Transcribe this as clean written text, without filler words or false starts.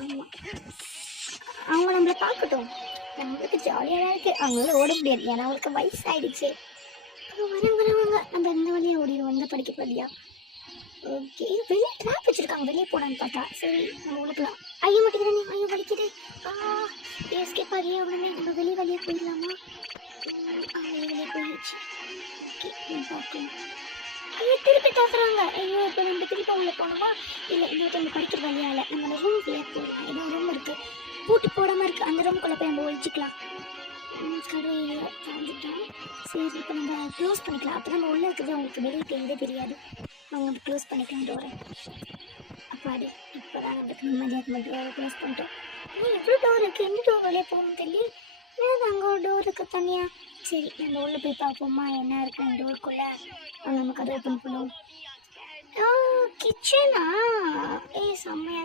ஆமாம், அவங்க நம்மளை பார்க்கட்டும், நம்மளுக்கு ஜாலியாக தான் இருக்குது. அவங்களால ஓட முடியாது, ஏன்னா அவங்களுக்கு வயசாகிடுச்சு. வரவங்க நம்ம இந்த வழியாக ஓடிடுவோம், இந்த படிக்கிற வழியா. ஓகே, வெளியே ட்ராப் வச்சுருக்காங்க, வெளியே போடான்னு பார்த்தா. சரி நம்ம உள்ள போகலாம். ஐயோ மாட்டேங்கிறேன், ஐயோ வலிக்குது. எஸ்கேப் ஆகியே உடனே நம்ம வெளியே வழியாக போயிடலாமா? வெளியே போயிடுச்சு. ஓகே, பார்க்கலாம். ஐயோ திருப்பி தாக்குறாங்க. ஐயோ இப்போ நம்ம திருப்பி உள்ள போகணுமா? இல்லை, இன்னொருத்தவங்க படிக்கிற வழியால் நம்ம அந்த ரூம் கிளியர் போயிடலாம். ஏதோ ரூம் இருக்குது, பூட்டு போடாமல் இருக்குது, அந்த ரூம்குள்ளே போய் நம்ம ஒழிச்சிக்கலாம். கடையை தாண்டிட்டோம். சரி, இப்போ நம்ம க்ளோஸ் பண்ணிக்கலாம். அப்போ நம்ம உள்ளே இருக்கிறது அவங்களுக்கு வெளியே தெரியுதே தெரியாது. அவங்க நம்ம க்ளோஸ் பண்ணிக்கலாம் டோரை. அப்பாடி, இப்போ தான் நம்மளுக்கு நிம்மதியாக நம்ம டோரை க்ளோஸ் பண்ணிட்டோம். ஆனால் எவ்வளோ டோர் இருக்குது, எந்த டோர் வழியாக போகணும்னு தெரியல. ஏன்னா அங்கே ஒரு டோர் இருக்குது தனியாக. சரி, நம்ம உள்ளே போய் பார்ப்போமா என்ன இருக்குது அந்த டோருக்குள்ளே. அவங்க நம்ம கதை ஓப்பன் பண்ணுவோம். கிச்சனா? செம்மையாக